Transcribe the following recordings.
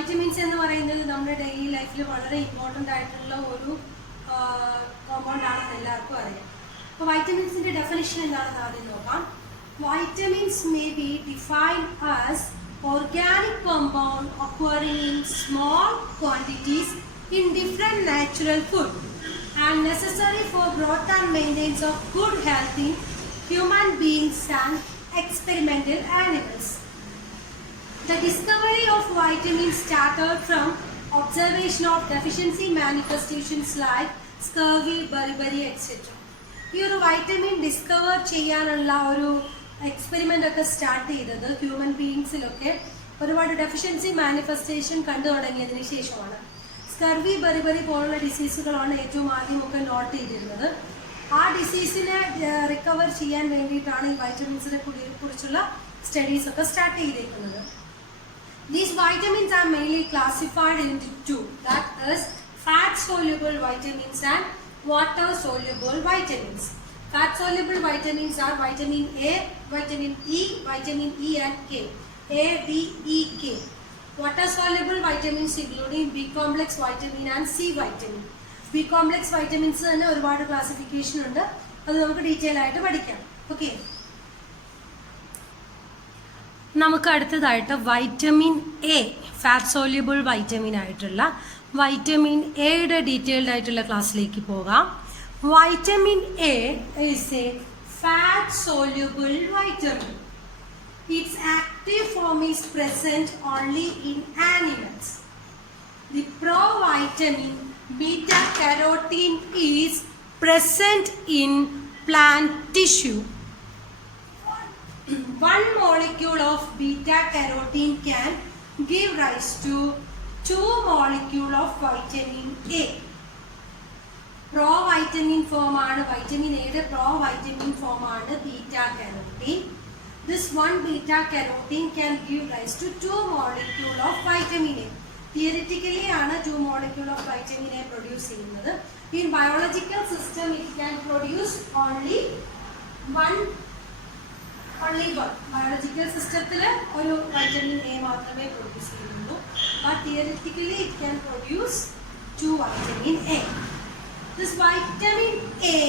Vitamins എന്ന് പറയുന്നത് നമ്മുടെ ഡെയിലി ലൈഫിൽ വളരെ ഇമ്പോർട്ടൻ്റ് ആയിട്ടുള്ള ഒരു കോമ്പൗണ്ട് ആണെന്ന് എല്ലാവർക്കും അറിയാം. അപ്പോൾ വൈറ്റമിൻസിൻ്റെ ഡെഫിനിഷൻ എന്താണെന്ന് ആദ്യം നോക്കാം. Vitamins may be defined as organic compound occurring in small quantities in different natural food and necessary for growth and maintenance of good health in human beings and experimental animals. The discovery of vitamins started from observation of deficiency manifestations like scurvy, beriberi, etc. ഈ ഒരു vitamin discover ചെയ്യാനുള്ള ഒരു experiment ഒക്കെ start ചെയ്തത് human ബീയിങ്സിലൊക്കെ ഒരുപാട് deficiency manifestation കണ്ടു തുടങ്ങിയതിന് ശേഷമാണ്. സ്കർവി, ബെറിബറി പോലുള്ള ഡിസീസുകളാണ് ഏറ്റവും ആദ്യമൊക്കെ നോട്ട് ചെയ്തിരുന്നത്. ആ ഡിസീസിനെ റിക്കവർ ചെയ്യാൻ വേണ്ടിയിട്ടാണ് ഈ വൈറ്റമിൻസിനെ കുറിച്ചുള്ള സ്റ്റഡീസ് ഒക്കെ സ്റ്റാർട്ട് ചെയ്തിരിക്കുന്നത്. These vitamins are mainly classified into two, that is fat-soluble vitamins and water-soluble vitamins. Fat-soluble vitamins are vitamin A, vitamin E, vitamin E and K. A, D, E, K. Water-soluble vitamins including B-complex vitamin and C vitamin. B-complex vitamins തന്നെ ഒരുപാട് classification ഉണ്ട്. അത് നമുക്ക് detail ആയിട്ട് പഠിക്കാം. Okay, നമുക്ക് അടുത്തതായിട്ട് vitamin A, fat soluble vitamin ആയിട്ടുള്ള വൈറ്റമിൻ എയുടെ ഡീറ്റെയിൽഡ് ആയിട്ടുള്ള ക്ലാസ്സിലേക്ക് പോകാം. Vitamin A is a fat soluble vitamin. Its active form is present only in animals. The provitamin beta carotene is present in plant tissue. One molecule of beta carotene can give rise to 2 molecules of vitamin A. Provitamin form ആണ് vitamin A യുടെ provitamin form ആണ് beta carotene. This one beta carotene can give rise to 2 molecules of vitamin A. Theoretically ആണ് 2 molecules of vitamin A produce ചെയ്യുന്നത്. In biological system it can produce only one. Biological സിസ്റ്റത്തിൽ ഒരു vitamin A മാത്രമേ produce ചെയ്യുന്നുള്ളൂ. But theoretically it can produce 2 vitamin A. This vitamin A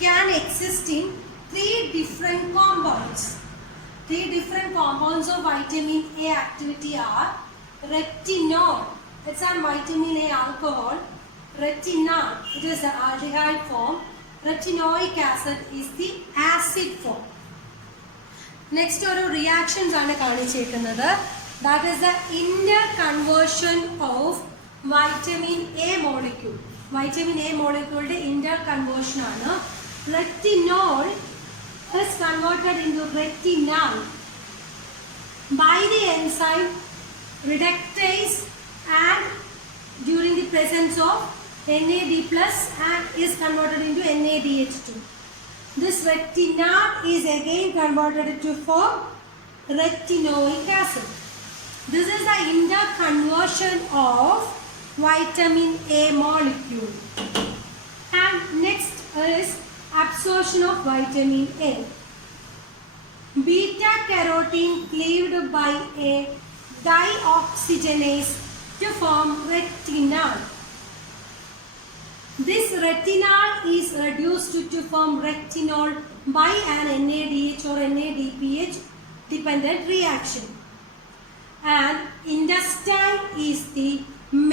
can exist in 3 different compounds. 3 different compounds of vitamin A activity are retinol, it's a vitamin A alcohol. Retinol, it is the aldehyde form. Retinoic acid is the acid form. Next ഒരു reactions ആണ് കാണിച്ചേക്കുന്നത്. That is the interconversion of vitamin A molecule. വൈറ്റമിൻ എ മോളിക്യൂളിന്റെ interconversion ആണ്. Retinol is converted into retinal by the enzyme reductase and during the presence of NAD+ and is converted into NADH2. This retinal is again converted to form retinoic acid. This is the interconversion of vitamin A molecule. And next is absorption of vitamin A. Beta carotene cleaved by a dioxygenase to form retinal. This retinal is reduced to form retinol by an NADH or NADPH dependent reaction. And intestine is the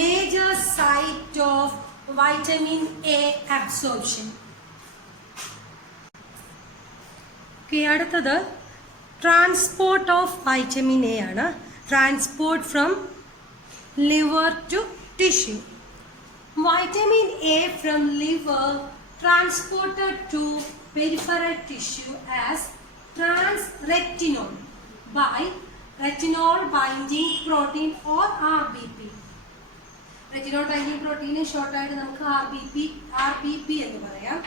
major site of vitamin A absorption. Okay, അടുത്തത് transport of vitamin A ആണ്. Transport from liver to tissue. Vitamin A from liver transported to peripheral tissue as transretinol by retinol binding protein or RBP. Retinol binding protein short ആയിട്ട് നമുക്ക് RBP എന്ന് പറയാം.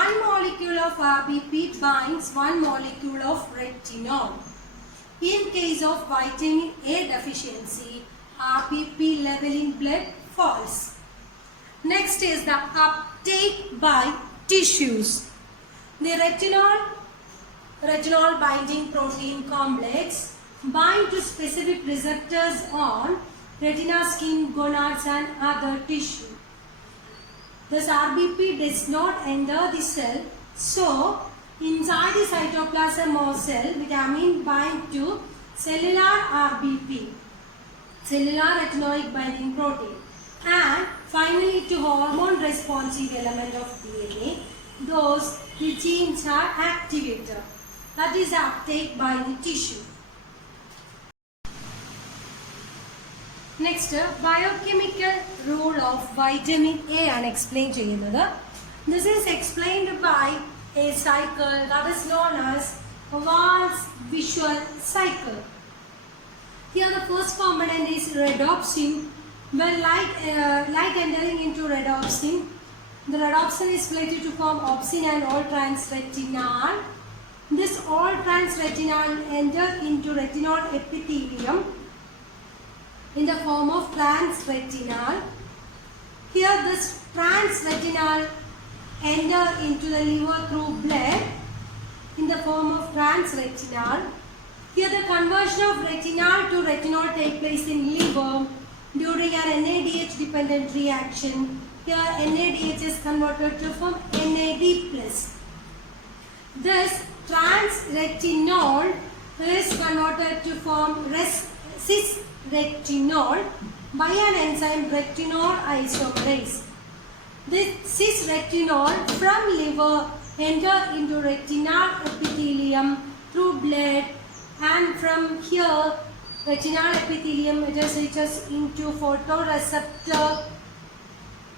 One molecule of RBP binds one molecule of retinol. In case of vitamin A deficiency, RBP level in blood falls. Next is the uptake by tissues. The retinol binding protein complex bind to specific receptors on retina, skin, gonads and other tissue. Thus RBP does not enter the cell, so inside the cytoplasm of cell, vitamin bind to cellular RBP, cellular retinoic binding protein, and finally to hormone responsive element of DNA, those the genes are activated, that is uptake by the tissue. Next, biochemical role of vitamin A ആണ് explain ചെയ്യുന്നത്. This is explained by a cycle that is known as Wahl's visual cycle. Here the first component is rhodopsin. When light entering into rhodopsin, the rhodopsin is split to form opsin and all-trans retinal. This all-trans retinal enter into retinal epithelium in the form of transretinal. Here this transretinal enter into the liver through blood in the form of transretinal. Here the conversion of retinal to retinol take place in liver during an NADH dependent reaction. Here NADH is converted to form NAD+. This transretinol is converted to form cis-retinol by an enzyme retinol isomerase. This cis-retinol from liver enter into retinal epithelium through blood, and from here retinal epithelium it reaches into photoreceptor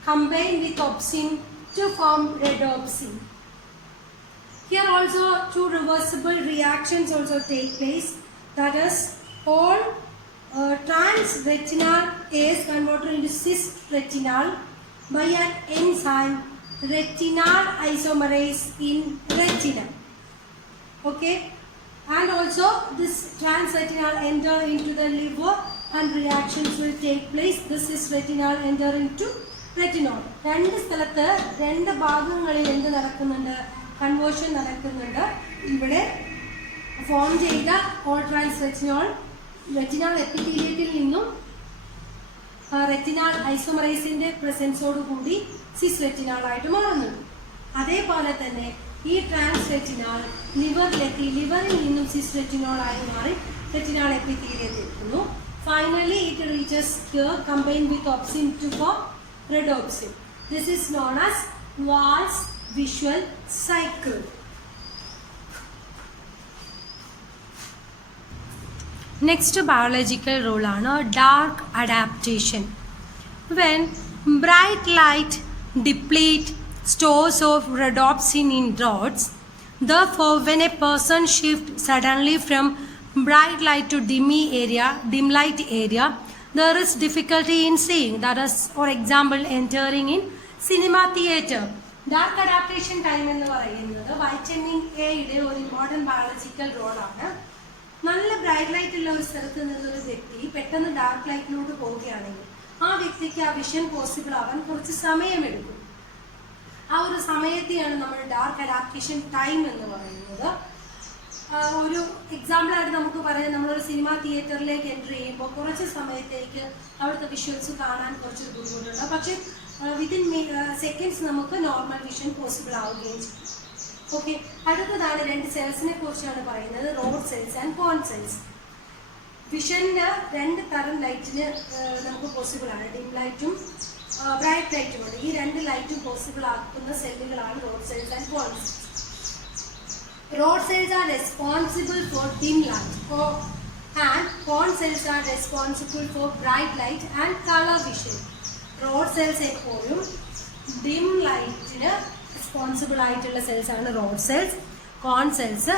combined with opsin to form rhodopsin. Here also two reversible reactions also take place, that is all transretinal is converted into cis-retinal by an enzyme retinal isomerase in retina. Okay, and also this transretinal enter into the liver and reactions will take place. This is retinal enter into retinol. രണ്ട് സ്ഥലത്ത് രണ്ട് ഭാഗങ്ങളിൽ എന്ത് നടക്കുന്നുണ്ട്, conversion നടക്കുന്നുണ്ട്. ഇവിടെ form ചെയ്ത all trans retinol retinal എപ്പിത്തീലിയത്തിൽ നിന്നും റെറ്റിനാൽ ഐസോമറൈസിന്റെ പ്രസൻസോട് കൂടി സിസ് റെറ്റിനാൽ ആയിട്ട് മാറുന്നുണ്ട്. അതേപോലെ തന്നെ ഈ ട്രാൻസ് റെറ്റിനാൽ ലിവറിലെത്തി, ലിവറിൽ നിന്നും സിസ് റെറ്റിനോൾ ആയി മാറി റെറ്റിനാൽ എപ്പിത്തീലിയത്തിൽ എത്തുന്നു. Finally it reaches here combined with opsin to form rhodopsin. This is known as Wahl's visual cycle. Next biological role ആണ് dark adaptation. When bright light deplete stores of rhodopsin in rods, therefore when a person shifts suddenly from bright light to dim light area, there is difficulty in seeing. That is, for example, entering in cinema theatre. Dark adaptation time എന്ന് പറയുന്നത് vitamin എയുടെ ഒരു important biological റോളാണ്. നല്ല bright light ഉള്ള ഒരു സ്ഥലത്ത് നിന്നൊരു വ്യക്തി പെട്ടെന്ന് ഡാർക്ക് ലൈറ്റിലോട്ട് പോവുകയാണെങ്കിൽ ആ വ്യക്തിക്ക് ആ വിഷൻ പോസിബിൾ ആവാൻ കുറച്ച് സമയമെടുക്കും. ആ ഒരു സമയത്തെയാണ് നമ്മൾ ഡാർക്ക് അഡാപ്റ്റേഷൻ ടൈം എന്ന് പറയുന്നത്. ഒരു എക്സാമ്പിളായിട്ട് നമുക്ക് പറയാം, നമ്മളൊരു സിനിമ തിയേറ്ററിലേക്ക് എൻ്റർ ചെയ്യുമ്പോൾ കുറച്ച് സമയത്തേക്ക് അവിടുത്തെ വിഷ്വൽസ് കാണാൻ കുറച്ച് ബുദ്ധിമുട്ടുണ്ട്. പക്ഷേ വിത്തിൻ സെക്കൻഡ്സ് നമുക്ക് നോർമൽ വിഷൻ പോസിബിൾ ആവുകയും ചെയ്യും. ഓക്കെ, അടുത്തതാണ് രണ്ട് സെൽസിനെ കുറിച്ചാണ് പറയുന്നത്, rod cells and cone cells. വിഷൻ്റെ രണ്ട് തരം ലൈറ്റിന് നമുക്ക് പോസിബിൾ ആണ്, ഡിം ലൈറ്റും ബ്രൈറ്റ് ലൈറ്റും ഉണ്ട്. ഈ രണ്ട് ലൈറ്റും പോസിബിൾ ആക്കുന്ന സെല്ലുകളാണ് rod cells and cone cells. Rod cells are responsible for dim light, and cone cells are responsible for bright light and color vision. Rod cells എപ്പോഴും dim lightന് റെസ്പോൺസിബിൾ ആയിട്ടുള്ള സെൽസ് ആണ് rod cells. Cone cells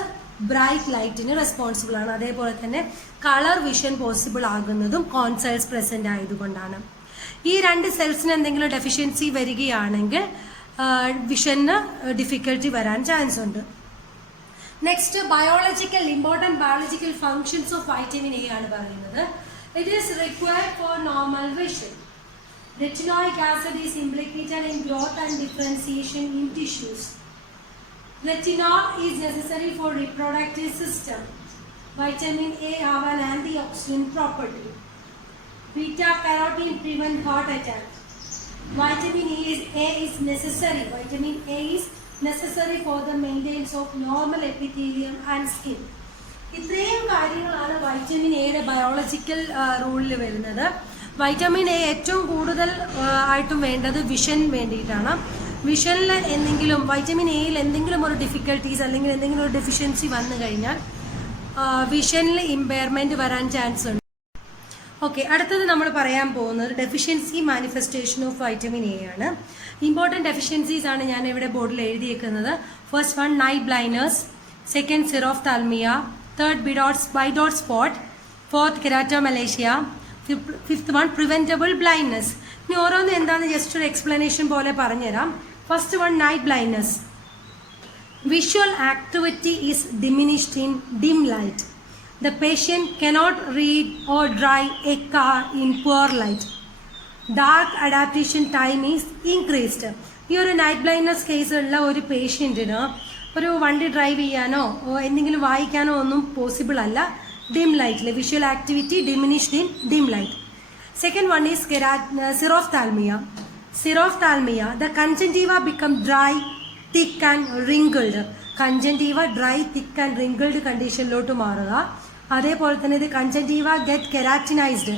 bright ലൈറ്റിന് responsible ആണ്. അതേപോലെ തന്നെ colour vision possible ആകുന്നതും cone cells present ആയതുകൊണ്ടാണ്. ഈ രണ്ട് സെൽസിന് എന്തെങ്കിലും ഡെഫിഷ്യൻസി വരികയാണെങ്കിൽ വിഷന് ഡിഫിക്കൽറ്റി വരാൻ ചാൻസ് ഉണ്ട്. Next biological important biological functions of vitamin A ആണ് പറയുന്നത്. It is required for normal vision. Retinoic acid is implicated in growth and differentiation in tissues. Retinol is necessary for reproductive system. Vitamin A have an antioxidant property. Beta carotene prevent heart attack. Vitamin A is necessary. Vitamin A is necessary for the maintenance of normal epithelium and skin. ഇത്രയും കാര്യങ്ങളാണ് vitamin എയുടെ biological റൂളിൽ വരുന്നത്. Vitamin A ഏറ്റവും കൂടുതൽ ആയിട്ടും വേണ്ടത് vision വേണ്ടിയിട്ടാണ്. വിഷനിൽ എന്തെങ്കിലും വൈറ്റമിൻ എയിൽ എന്തെങ്കിലും ഒരു ഡിഫിക്കൽട്ടീസ് അല്ലെങ്കിൽ എന്തെങ്കിലും ഒരു ഡെഫിഷ്യൻസി വന്നു കഴിഞ്ഞാൽ വിഷനിൽ ഇമ്പയർമെൻറ്റ് വരാൻ ചാൻസ് ഉണ്ട്. ഓക്കെ, അടുത്തത് നമ്മൾ പറയാൻ പോകുന്നത് deficiency manifestation of vitamin A ആണ്. ഇമ്പോർട്ടൻറ്റ് ഡെഫിഷ്യൻസീസ് ആണ് ഞാൻ ഇവിടെ ബോർഡിൽ എഴുതിയേക്കുന്നത്. First one night blindness, second xerophthalmia, third Bitot spot, fourth keratomalacia, fifth one preventable blindness. ഇനി ഓരോന്ന് എന്താണെന്ന് ജസ്റ്റ് ഒരു എക്സ്പ്ലനേഷൻ പോലെ പറഞ്ഞുതരാം. First one night blindness. Visual activity is diminished in dim light. The patient cannot read or drive a car in poor light. Dark adaptation time is increased. ഈ ഒരു night blindness കേസുള്ള ഒരു പേഷ്യൻറ്റിന് ഒരു വണ്ടി drive ചെയ്യാനോ എന്തെങ്കിലും വായിക്കാനോ ഒന്നും പോസിബിൾ അല്ല ഡിം ലൈറ്റിൽ. Visual activity diminished in dim light. Second one is xerophthalmia. Xerophthalmia, the conjunctiva become dry, thick and wrinkled. Conjunctiva dry, thick and wrinkled കണ്ടീഷനിലോട്ട് മാറുക. അതേപോലെ തന്നെ ഇത് conjunctiva get keratinised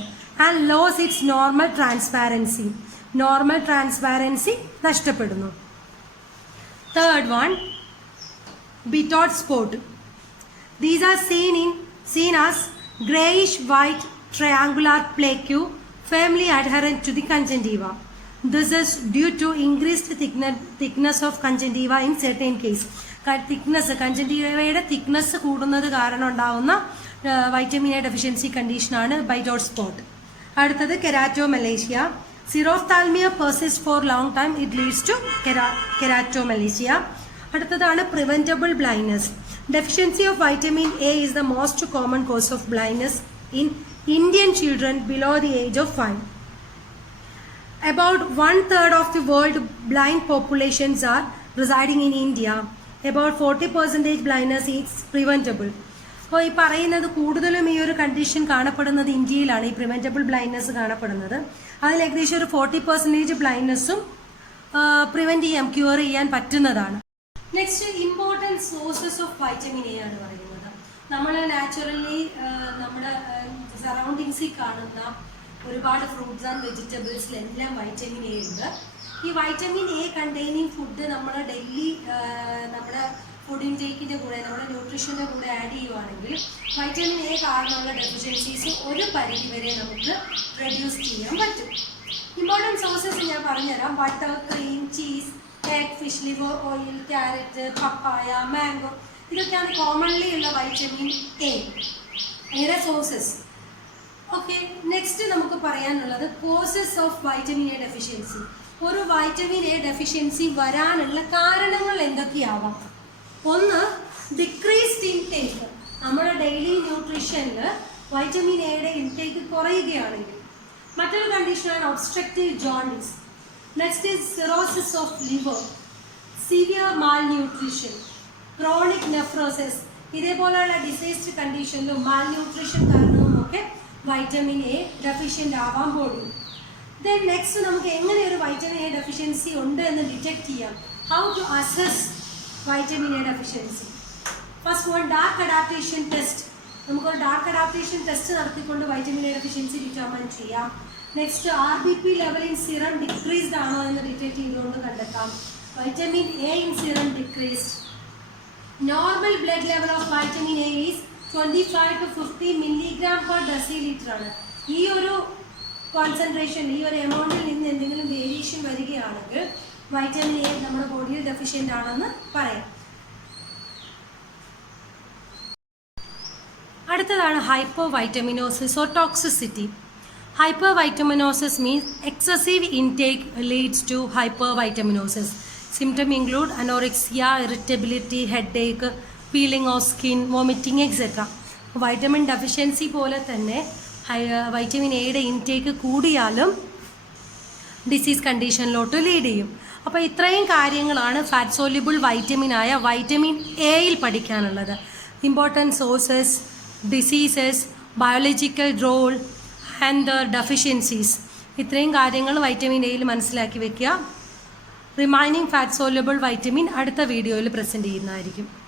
and lose its normal transparency. Normal transparency നഷ്ടപ്പെടുന്നു. Third one Bitot spot. These are seen as grayish white triangular plaque firmly adherent to the conjunctiva. This is due to increased thickness of conjunctiva in certain cases. കൺജങ്ക്റ്റീവയുടെ thickness കൂടുന്നത് കാരണം ഉണ്ടാകുന്ന vitamin A deficiency കണ്ടീഷനാണ് Bitot spot. അടുത്തത് keratomalacia. Xerophthalmia persist for long time, it leads to keratomalacia. അടുത്തതാണ് preventable blindness. Deficiency of vitamin A is the most common cause of blindness in Indian children below the age of 5. About 1/3 of the world blind populations are residing in India. About 40% blindness is preventable. അപ്പോൾ ഈ പറയുന്നത് കൂടുതലും ഈ ഒരു condition കാണപ്പെടുന്നത് ഇന്ത്യയിലാണ്. ഈ preventable blindness കാണപ്പെടുന്നത്. അതിൽ ഏകദേശം ഒരു 40% ബ്ലൈൻഡ്നസ്സും പ്രിവെൻറ്റ് ചെയ്യാം, ക്യൂർ ചെയ്യാൻ പറ്റുന്നതാണ്. Next important sources of vitamin A ആണ് പറയുന്നത്. നമ്മൾ നാച്ചുറലി നമ്മുടെ സറൗണ്ടിങ്സിൽ കാണുന്ന ഒരുപാട് ഫ്രൂട്ട്സ് ആൻഡ് വെജിറ്റബിൾസിലെല്ലാം വൈറ്റമിൻ എ ഉണ്ട്. ഈ വൈറ്റമിൻ എ കണ്ടെയ്നിങ് ഫുഡ് നമ്മൾ ഡെയിലി നമ്മുടെ ഫുഡ് ഇൻടേക്കിൻ്റെ കൂടെ നമ്മുടെ ന്യൂട്രീഷൻ്റെ കൂടെ ആഡ് ചെയ്യുവാണെങ്കിൽ വൈറ്റമിൻ എ കാരണമുള്ള ഡെഫിഷ്യൻസീസ് ഒരു പരിധി വരെ നമുക്ക് റെഡ്യൂസ് ചെയ്യാൻ പറ്റും. ഇമ്പോർട്ടൻറ്റ് സോഴ്സസ് ഞാൻ പറഞ്ഞുതരാം. Butter, cream, cheese, egg, fish liver oil, carrot, papaya, mango, ഇതൊക്കെയാണ് കോമൺലി ഉള്ള വൈറ്റമിൻ എ യുടെ സോഴ്സസ്. ഓക്കെ, നെക്സ്റ്റ് നമുക്ക് പറയാനുള്ളത് causes of vitamin A deficiency. ഒരു വൈറ്റമിൻ എ ഡെഫിഷ്യൻസി വരാനുള്ള കാരണങ്ങൾ എന്തൊക്കെയാവാം? ഒന്ന്, ഡിക്രീസ്ഡ് ഇൻടേക്ക്. നമ്മുടെ ഡെയിലി ന്യൂട്രീഷനിൽ വൈറ്റമിൻ എയുടെ ഇൻടേക്ക് കുറയുകയാണെങ്കിൽ. മറ്റൊരു കണ്ടീഷനാണ് obstructive jaundice. Next is cirrhosis of liver, severe malnutrition, chronic nephrosis. ഇതേപോലെയുള്ള ഡിസീസ്ഡ് കണ്ടീഷനിലും മാൽന്യൂട്രീഷൻ കാരണവും ഒക്കെ വൈറ്റമിൻ എ ഡെഫിഷ്യൻ്റ് ആവാൻ പോകും. ദെൻ നെക്സ്റ്റ് നമുക്ക് എങ്ങനെ ഒരു വൈറ്റമിൻ എ ഡെഫിഷ്യൻസി ഉണ്ട് എന്ന് ഡിറ്റക്ട് ചെയ്യാം. How to assess vitamin A deficiency? First one, dark adaptation test. നമുക്കൊരു ഡാർക്ക് അഡാപ്റ്റേഷൻ ടെസ്റ്റ് നടത്തിക്കൊണ്ട് വൈറ്റമിൻ എ ഡെഫിഷ്യൻസി ഡിറ്റർമൈൻ ചെയ്യാം. Next, RBP level in serum decreased ആണോ എന്ന് ഡിറ്റക്ട് ചെയ്തുകൊണ്ട് കണ്ടെത്താം. Vitamin A in serum decreased. Normal blood level of vitamin A is 25 to 50 mg/dL ആണ്. ഈ ഒരു കോൺസെൻട്രേഷൻ, ഈ ഒരു എമൗണ്ടിൽ നിന്ന് എന്തെങ്കിലും വേരിയേഷൻ വരികയാണെങ്കിൽ വൈറ്റമിൻ എ നമ്മുടെ ബോഡിയിൽ ഡെഫിഷ്യൻ്റ് ആണെന്ന് പറയാം. അടുത്തതാണ് hypo vitaminosis or toxicity. Hypervitaminosis means excessive intake leads to hypervitaminosis. Symptoms include anorexia, irritability, headache, peeling of skin, vomiting, etc. Vitamin deficiency പോലെ തന്നെ വൈറ്റമിൻ എയുടെ ഇൻടേക്ക് കൂടിയാലും ഡിസീസ് കണ്ടീഷനിലോട്ട് ലീഡ് ചെയ്യും. അപ്പോൾ ഇത്രയും കാര്യങ്ങളാണ് ഫാറ്റ് സോല്യുബിൾ വൈറ്റമിനായ വൈറ്റമിൻ എയിൽ പഠിക്കാനുള്ളത്. Important sources, diseases, biological role, and the deficiencies. ഇത്രയും കാര്യങ്ങൾ വൈറ്റമിൻ എയിൽ മനസ്സിലാക്കി വെക്കുക. റിമൈനിങ് ഫാറ്റ് സോല്യൂബിൾ വൈറ്റമിൻ അടുത്ത വീഡിയോയിൽ പ്രസൻറ്റ് ചെയ്യുന്നതായിരിക്കും.